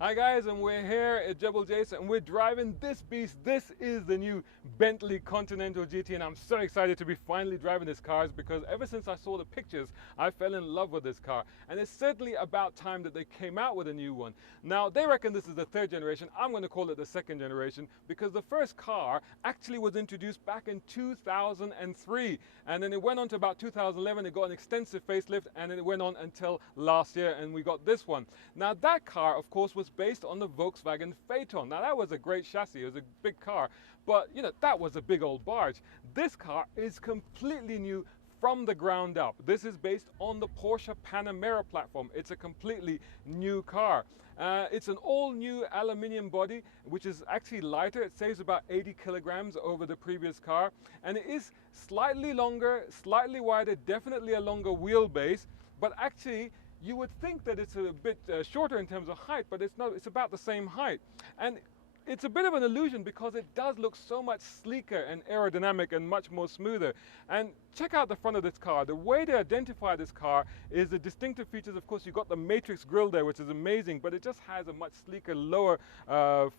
Hi guys, and we're here at Jebel Jason and we're driving this beast. This is the new Bentley Continental GT and I'm so excited to be finally driving this car because ever since I saw the pictures, I fell in love with this car. And it's certainly about time that they came out with a new one. Now, they reckon this is the third generation. I'm going to call it the second generation because the first car actually was introduced back in 2003. And then it went on to about 2011. It got an extensive facelift and then it went on until last year and we got this one. Now, that car, of course, was based on the Volkswagen Phaeton. Now that was a great chassis, it was a big car, but you know, that was a big old barge. This car is completely new from the ground up. This is based on the Porsche Panamera platform. It's a completely new car. It's an all new aluminium body, which is actually lighter. It saves about 80 kilograms over the previous car. And it is slightly longer, slightly wider, definitely a longer wheelbase, but actually you would think that it's a bit shorter in terms of height, but it's not. It's about the same height. And it's a bit of an illusion because it does look so much sleeker and aerodynamic and much more smoother. And check out the front of this car. The way they identify this car is the distinctive features. Of course, you've got the matrix grille there, which is amazing, but it just has a much sleeker lower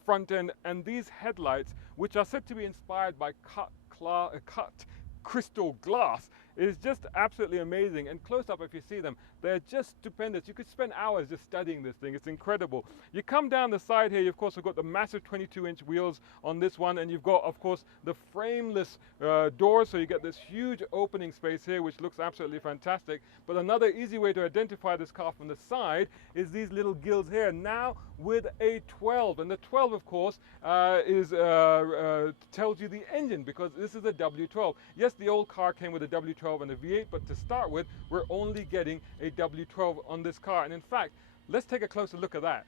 front end. And these headlights, which are said to be inspired by cut crystal glass, is just absolutely amazing. And close up, if you see them, they're just stupendous. You could spend hours just studying this thing. It's incredible. You come down the side here, you of course have got the massive 22-inch wheels on this one, and you've got, of course, the frameless doors, so you get this huge opening space here, which looks absolutely fantastic. But another easy way to identify this car from the side is these little gills here, now with a 12. And the 12, of course, tells you the engine, because this is a W12. Yes, the old car came with a W12 and a V8, but to start with, we're only getting a W12 on this car. And in fact, let's take a closer look at that.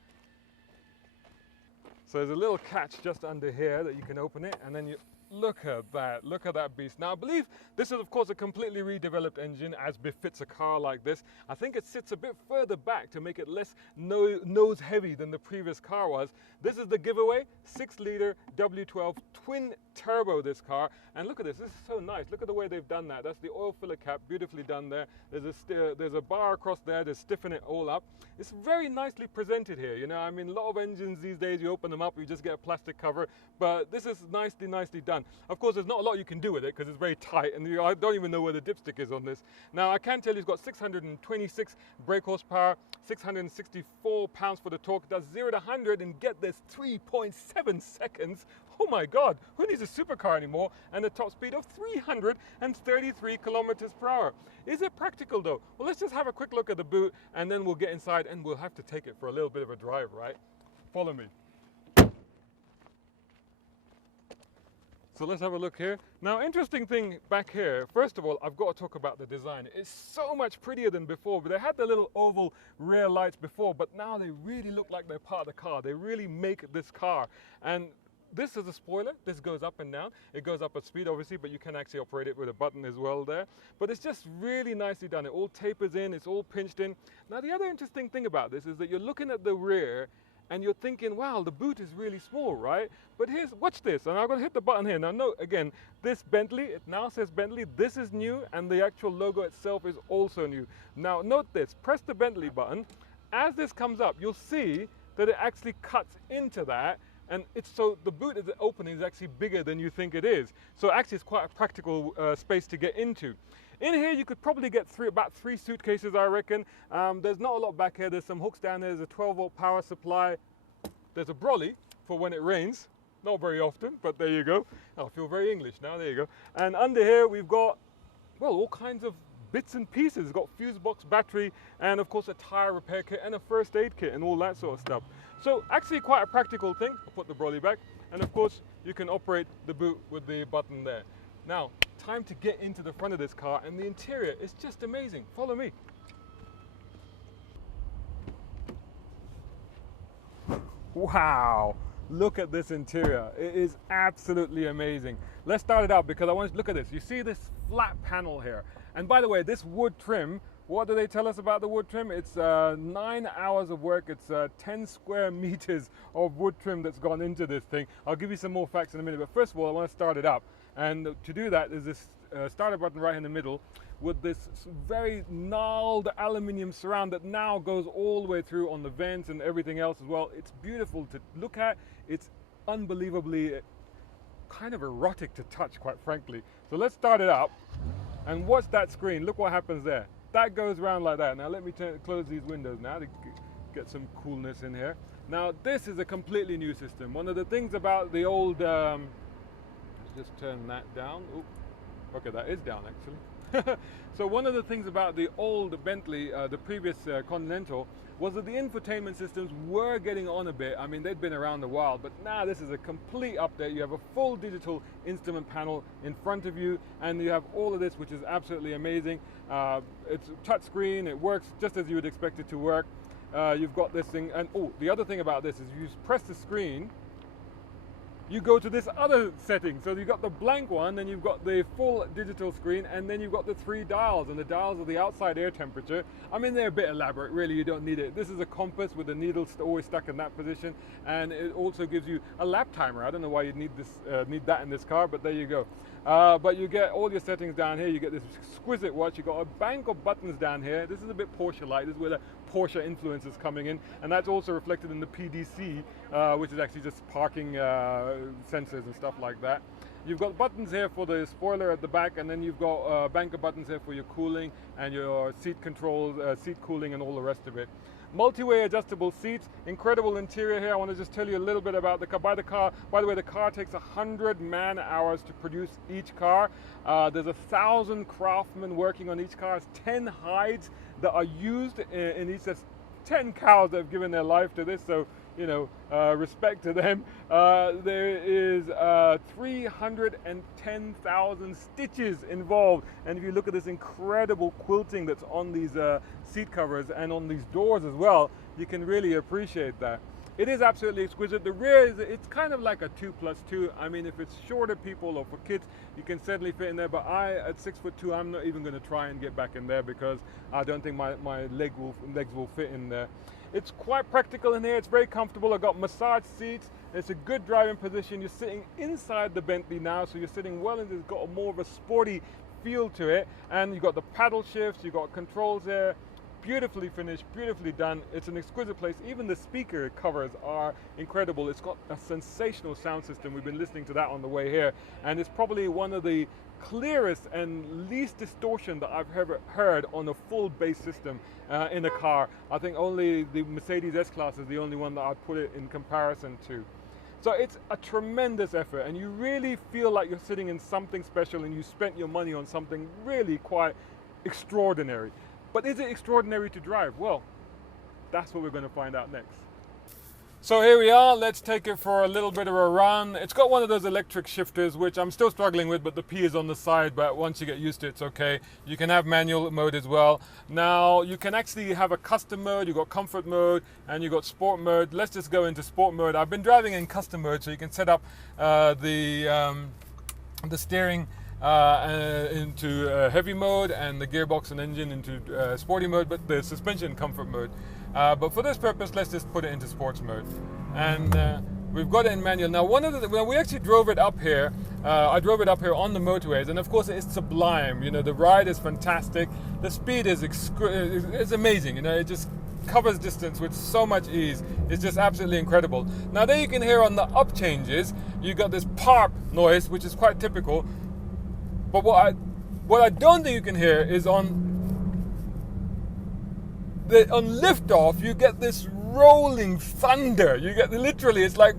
So there's a little catch just under here that you can open it, and then you look at that beast. Now I believe this is of course a completely redeveloped engine as befits a car like this. I think it sits a bit further back to make it less nose heavy than the previous car was. This is the giveaway 6-liter W12 twin turbo, this car. And look at this is so nice. Look at the way they've done that. That's the oil filler cap, beautifully done there. There's a bar across there to stiffen it all up. It's very nicely presented here. You know, I mean, a lot of engines these days, you open them up, you just get a plastic cover, but this is nicely done. Of course, there's not a lot you can do with it because it's very tight, and I don't even know where the dipstick is on this. Now, I can tell you it's got 626 brake horsepower, 664 pounds for the torque, does 0 to 100, and get this, 3.7 seconds. Oh my God, who needs a supercar anymore? And a top speed of 333 kilometers per hour. Is it practical though? Well, let's just have a quick look at the boot, and then we'll get inside and we'll have to take it for a little bit of a drive, right? Follow me. So let's have a look here. Now, interesting thing back here, first of all, I've got to talk about the design. It's so much prettier than before. But they had the little oval rear lights before, but now they really look like they're part of the car. They really make this car. And this is a spoiler. This goes up and down. It goes up at speed, obviously, but you can actually operate it with a button as well there. But it's just really nicely done. It all tapers in. It's all pinched in. Now, the other interesting thing about this is that you're looking at the rear and you're thinking, wow, the boot is really small, right? But watch this, and I'm gonna hit the button here. Now note, again, this Bentley, it now says Bentley, this is new, and the actual logo itself is also new. Now note this, press the Bentley button. As this comes up, you'll see that it actually cuts into that, and so the boot is opening is actually bigger than you think it is. So actually it's quite a practical space to get into. In here you could probably get about three suitcases, I reckon. There's not a lot back here. There's some hooks down there. There's a 12-volt power supply. There's a brolly for when it rains. Not very often, but there you go. I feel very English now, there you go. And under here we've got, well, all kinds of bits and pieces. It's got fuse box, battery, and of course a tire repair kit and a first aid kit and all that sort of stuff. So actually quite a practical thing. I'll put the brolly back. And of course you can operate the boot with the button there. Now, time to get into the front of this car, and the interior is just amazing. Follow me. Wow, look at this interior. It is absolutely amazing. Let's start it out because I want to look at this. You see this flat panel here. And by the way, this wood trim, what do they tell us about the wood trim? It's 9 hours of work. It's 10 square meters of wood trim that's gone into this thing. I'll give you some more facts in a minute, but first of all, I want to start it up. And to do that, there's this starter button right in the middle with this very gnarled aluminium surround that now goes all the way through on the vents and everything else as well. It's beautiful to look at. It's unbelievably kind of erotic to touch, quite frankly. So let's start it up and watch that screen. Look what happens there. That goes around like that. Now let me close these windows now to get some coolness in here. Now this is a completely new system. One of the things about the old, let's just turn that down. Ooh, okay, that is down actually. So one of the things about the old Bentley, the previous Continental, was that the infotainment systems were getting on a bit. I mean, they'd been around a while, but now this is a complete update. You have a full digital instrument panel in front of you, and you have all of this, which is absolutely amazing. It's touch screen, it works just as you would expect it to work. You've got this thing, and oh, the other thing about this is you press the screen, you go to this other setting. So you've got the blank one, then you've got the full digital screen, and then you've got the 3 dials, and the dials are the outside air temperature. I mean, they're a bit elaborate, really, you don't need it. This is a compass with the needle always stuck in that position, and it also gives you a lap timer. I don't know why you'd need this, need that in this car, but there you go. But you get all your settings down here. You get this exquisite watch. You've got a bank of buttons down here. This is a bit Porsche-like. This is where the Porsche influence is coming in, and that's also reflected in the PDC, which is actually just parking sensors and stuff like that. You've got buttons here for the spoiler at the back, and then you've got a bank of buttons here for your cooling and your seat controls, seat cooling, and all the rest of it. Multi-way adjustable seats, incredible interior here. I want to just tell you a little bit about the car. By the way, the car takes 100 man-hours to produce each car. There's 1,000 craftsmen working on each car. It's 10 hides that are used in each. There's 10 cows that have given their life to this, so you know, respect to them. There is 310,000 stitches involved, and if you look at this incredible quilting that's on these seat covers and on these doors as well, you can really appreciate that. It is absolutely exquisite. The rear is, it's kind of like a 2+2. I mean, if it's shorter people or for kids, you can certainly fit in there, but at 6'2", I'm not even going to try and get back in there because I don't think my legs will fit in there. It's quite practical in here. It's very comfortable. I've got massage seats. It's a good driving position. You're sitting inside the Bentley now, so you're sitting well, and it's got more of a sporty feel to it. And you've got the paddle shifts. You've got controls there. Beautifully finished, beautifully done. It's an exquisite place. Even the speaker covers are incredible. It's got a sensational sound system. We've been listening to that on the way here, and it's probably one of the clearest and least distortion that I've ever heard on a full bass system in a car. I think only the Mercedes S-Class is the only one that I'd put it in comparison to. So it's a tremendous effort, and you really feel like you're sitting in something special and you spent your money on something really quite extraordinary. But is it extraordinary to drive? Well, that's what we're going to find out next. So here we are, let's take it for a little bit of a run. It's got one of those electric shifters, which I'm still struggling with, but the P is on the side, but once you get used to it, it's okay. You can have manual mode as well. Now, you can actually have a custom mode, you've got comfort mode, and you've got sport mode. Let's just go into sport mode. I've been driving in custom mode, so you can set up the steering into heavy mode and the gearbox and engine into sporty mode, but the suspension comfort mode. But for this purpose, let's just put it into sports mode. And we've got it in manual. Now, when we actually drove it up here, I drove it up here on the motorways, and of course it's sublime. You know, the ride is fantastic. The speed is it's amazing. You know, it just covers distance with so much ease. It's just absolutely incredible. Now, there you can hear on the up changes, you got this pop noise, which is quite typical. But what I don't think you can hear is on liftoff, you get this rolling thunder. You get literally, it's like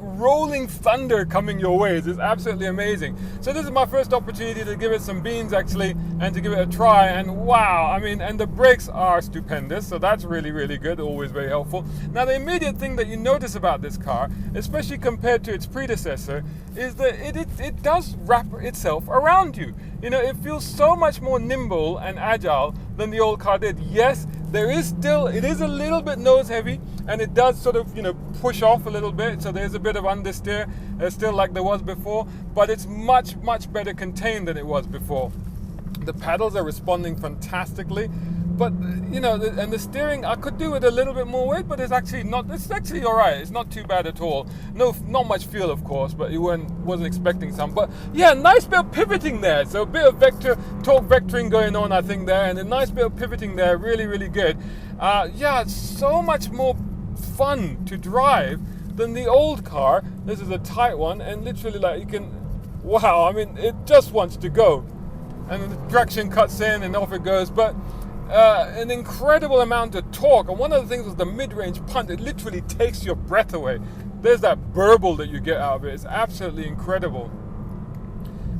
rolling thunder coming your way. It's absolutely amazing. So this is my first opportunity to give it some beans actually, and to give it a try. And wow, I mean, and the brakes are stupendous. So that's really, really good. Always very helpful. Now the immediate thing that you notice about this car, especially compared to its predecessor, is that it does wrap itself around you. You know, it feels so much more nimble and agile than the old car did. Yes, it is a little bit nose heavy, and it does sort of, you know, push off a little bit, so there's a bit of understeer still like there was before, but it's much, much better contained than it was before. The pedals are responding fantastically, but you know, and the steering, I could do with a little bit more weight, but it's actually all right. It's not too bad at all. No, not much feel, of course, but you wasn't expecting some. But yeah, nice bit of pivoting there. So a bit of torque vectoring going on, I think, there, and a nice bit of pivoting there. Really, really good. Yeah, it's so much more fun to drive than the old car. This is a tight one, and literally, like, you can, wow, I mean, it just wants to go. And the traction cuts in and off it goes. But an incredible amount of torque. And one of the things was the mid-range punt. It literally takes your breath away. There's that burble that you get out of it. It's absolutely incredible.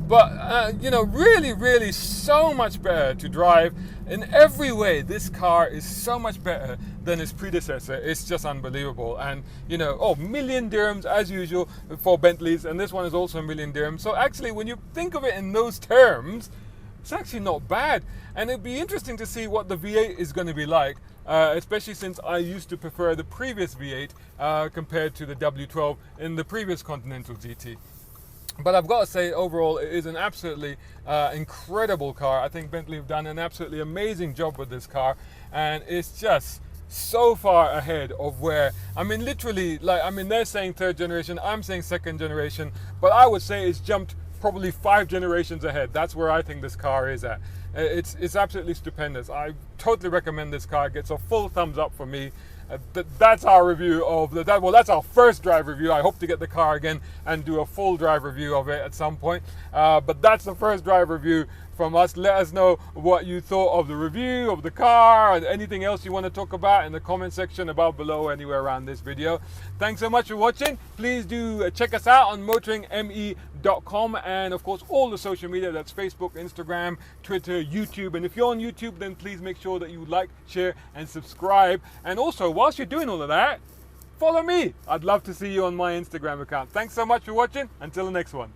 But, you know, really, really so much better to drive. In every way, this car is so much better than its predecessor. It's just unbelievable. And, you know, oh, million dirhams as usual for Bentleys. And this one is also a million dirhams. So actually, when you think of it in those terms, it's actually not bad. And it'd be interesting to see what the V8 is going to be like, especially since I used to prefer the previous V8 compared to the W12 in the previous Continental GT. But I've got to say, overall, it is an absolutely incredible car. I think Bentley have done an absolutely amazing job with this car. And it's just so far ahead of where, I mean, literally, like, I mean, they're saying third generation, I'm saying second generation, but I would say it's jumped probably 5 generations ahead. That's where I think this car is at. It's absolutely stupendous. I totally recommend this car. It gets a full thumbs up for me. That's our review of well, that's our first drive review. I hope to get the car again and do a full drive review of it at some point. But that's the first drive review from us. Let us know what you thought of the review of the car and anything else you want to talk about in the comment section above, below, anywhere around this video. Thanks so much for watching. Please do check us out on motoringme.com, and of course all the social media. That's Facebook, Instagram, Twitter, YouTube. And if you're on YouTube, then please make sure that you like, share and subscribe. And also, whilst you're doing all of that, follow me. I'd love to see you on my Instagram account. Thanks so much for watching. Until the next one.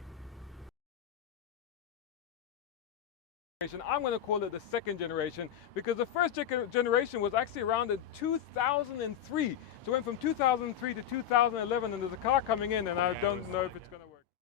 I'm going to call it the second generation because the first generation was actually around in 2003. So it went from 2003 to 2011, and there's a car coming in, and I don't know if it's going to work.